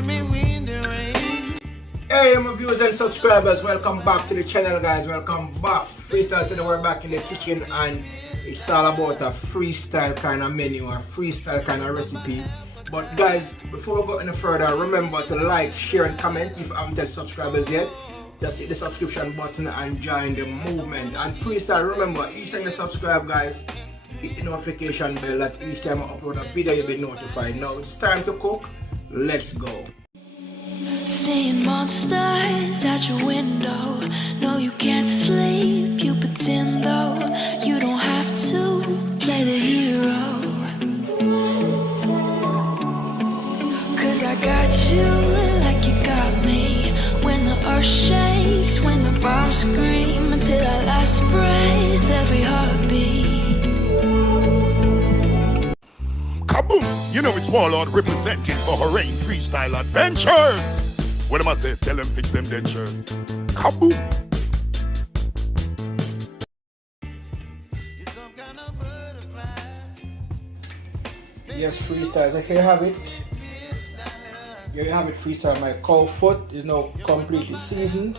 Hey my viewers and subscribers, welcome back to the channel guys, welcome back. Freestyle today, we're back in the kitchen and it's all about a freestyle kind of menu, a freestyle kind of recipe. But guys, before we go any further, remember to like, share and comment if you haven't yet subscribers yet. Just hit the subscription button and join the movement. And freestyle, remember, each time you subscribe guys, hit the notification bell that each time I upload a video you'll be notified. Now it's time to cook, let's go. Seeing monsters at your window. No, you can't sleep, you pretend though. You don't have to play the hero. Cause I got you like you got me. When the earth shakes, when the bombs scream. Until our last breath, every heartbeat. Kaboom! You know it's Warlord representing for Hooray Freestyle Adventures! What am I say? Tell them fix them dentures. Kaboom! Yes, freestyle, I can have it. Here you have it, freestyle. My cow foot is now completely seasoned.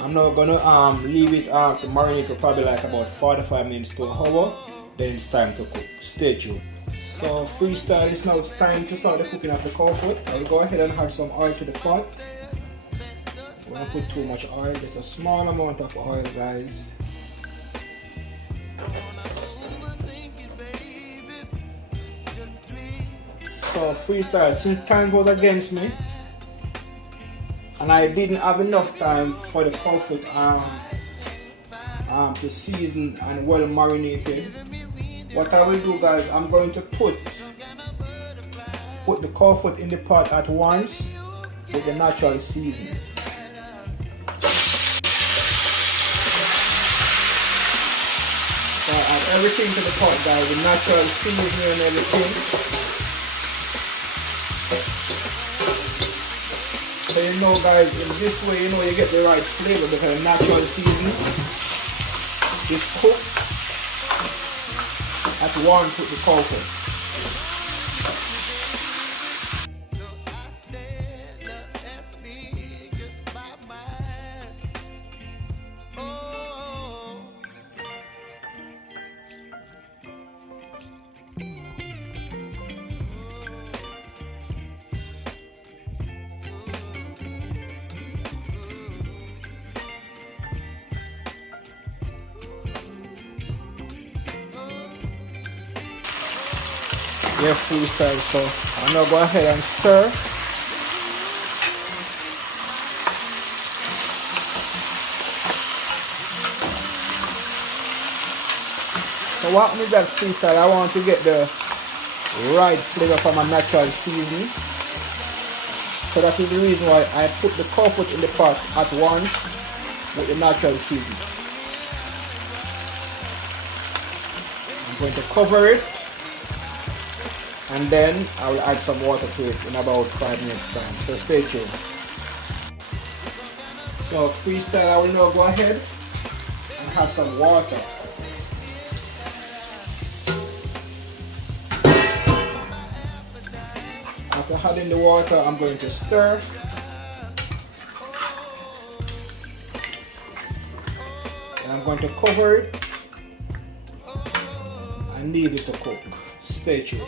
I'm now gonna leave it to marinate for probably like about 45 minutes to an hour. Then it's time to cook. Stay tuned. So freestyle, it's now time to start the cooking of the cow foot. I'll go ahead and add some oil to the pot. Don't put too much oil, just a small amount of oil guys. So freestyle, since time was against me and I didn't have enough time for the cow foot to season and well marinated, what I will do guys, I'm going to put the cow foot in the pot at once with the natural seasoning. So I add everything to the pot guys, the natural seasoning and everything. So you know guys, in this way you know you get the right flavor because the natural seasoning is cooked at once with the cow foot. Yeah, freestyle, so I'm gonna go ahead and stir. So what with that freestyle, I want to get the right flavor from a natural seasoning. So that is the reason why I put the cow foot in the pot at once with the natural seasoning. I'm going to cover it. And then I will add some water to it in about 5 minutes time. So stay tuned. So freestyle, I will now go ahead and have some water. After adding the water, I'm going to stir. And I'm going to cover it and leave it to cook. Stay tuned.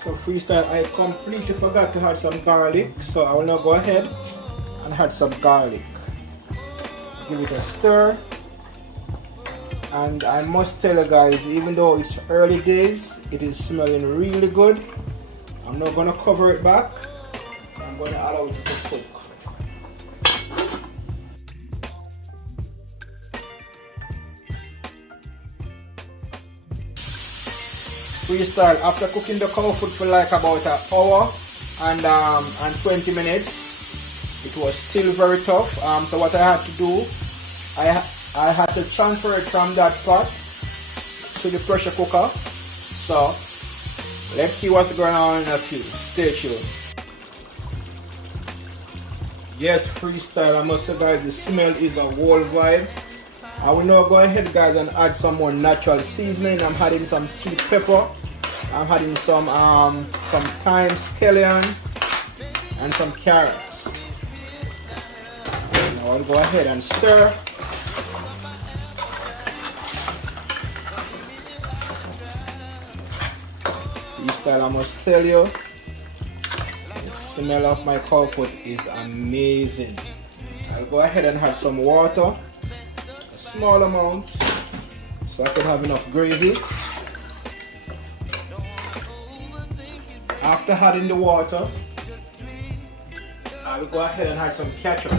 So freestyle, I completely forgot to add some garlic, so I will now go ahead and add some garlic. Give it a stir. And I must tell you guys, even though it's early days, it is smelling really good. I'm not going to cover it back. I'm going to allow it to cook. Freestyle, after cooking the cow foot for like about an hour and 20 minutes, it was still very tough. So what I had to do, I had to transfer it from that pot to the pressure cooker. So let's see what's going on in a few. Stay tuned. Yes, freestyle, I must say guys, the smell is a whole vibe. I will now go ahead guys and add some more natural seasoning. I'm adding some sweet pepper I'm adding some thyme, scallion, and some carrots. Now I'll go ahead and stir. Freestyle, I must tell you, the smell of my cow foot is amazing. I'll go ahead and add some water, a small amount, so I can have enough gravy. After adding the water, I'll go ahead and add some ketchup.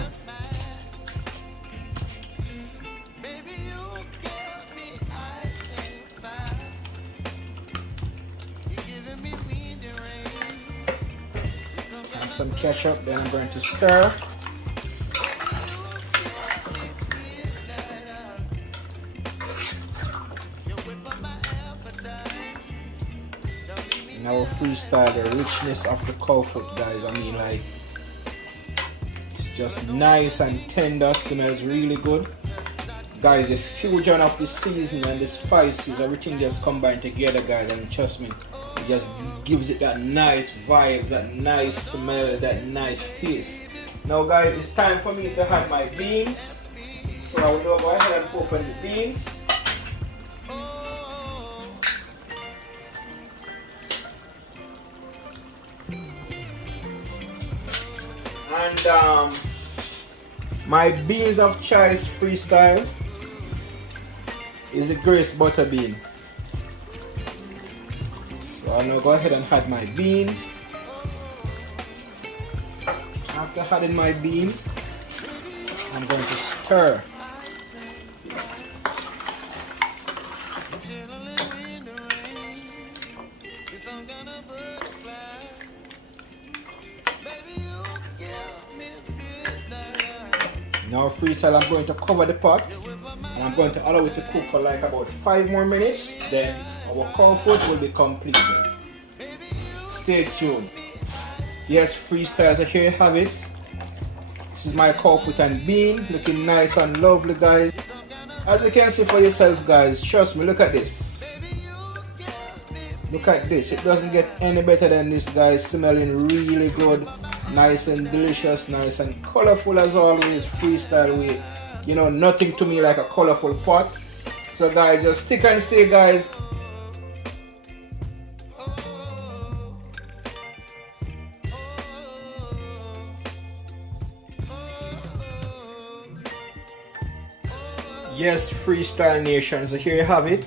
Add some ketchup, then I'm going to stir. Now freestyle, the richness of the cow foot, guys. I mean, like, it's just nice and tender, smells really good. Guys, the fusion of the season and the spices, everything just combined together, guys, and trust me, it just gives it that nice vibe, that nice smell, that nice taste. Now guys, it's time for me to have my beans. So I will go ahead and open the beans. And my beans of choice freestyle is the grease butter bean. So I'll now go ahead and add my beans. After adding my beans, I'm going to stir. Now freestyle, I'm going to cover the pot and I'm going to allow it to cook for like about 5 more minutes. Then our cow foot will be completed. Stay tuned. Yes, freestyle, so here you have it. This is my cow foot and bean, looking nice and lovely, guys. As you can see for yourself, guys, trust me, look at this. Look at this, it doesn't get any better than this, guys. Smelling really good, nice and delicious, nice and colorful as always. Freestyle way, you know, nothing to me like a colorful pot. So guys, just stick and stay, guys. Yes, freestyle nation, so here you have it.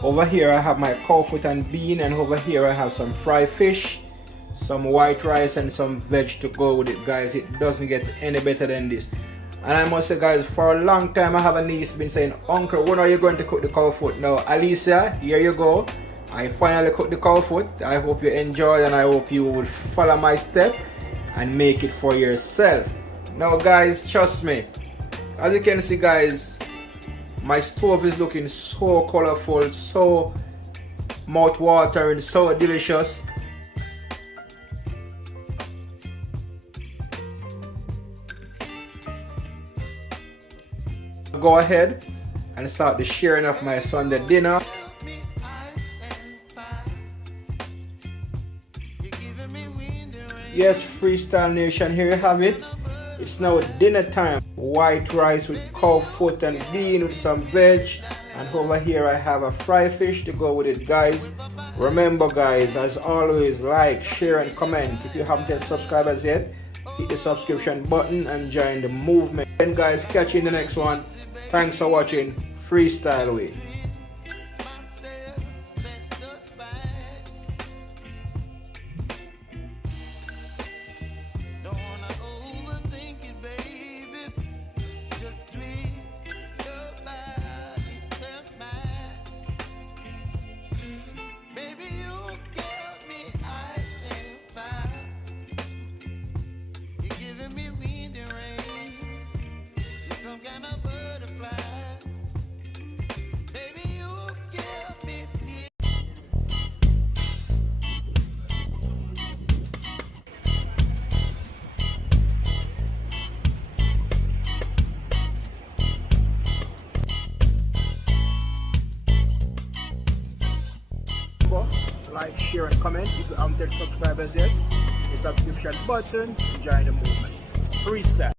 Over here I have my cow foot and bean, and over here I have some fried fish, some white rice, and some veg to go with it, guys. It doesn't get any better than this. And I must say, guys, for a long time I have a niece been saying, "Uncle, when are you going to cook the cow foot?" Now Alicia, here you go. I finally cooked the cow foot. I hope you enjoyed, and I hope you will follow my step and make it for yourself. Now guys, trust me, as you can see, guys, my stove is looking so colorful, so mouth-watering, so delicious. Go ahead and start the sharing of my Sunday dinner. Yes, freestyle nation, here you have it. It's now dinner time. White rice with cow foot and bean with some veg, and over here I have a fried fish to go with it, guys. Remember, guys, as always, like, share and comment. If you haven't yet subscribed as yet, hit the subscription button and join the movement. And guys, catch you in the next one. Thanks for watching Freestyle Way. Some kind of butterfly, baby. remember, like, share, and comment. If you haven't yet subscribed as yet, the subscription button. Enjoy the movement. Freestyle.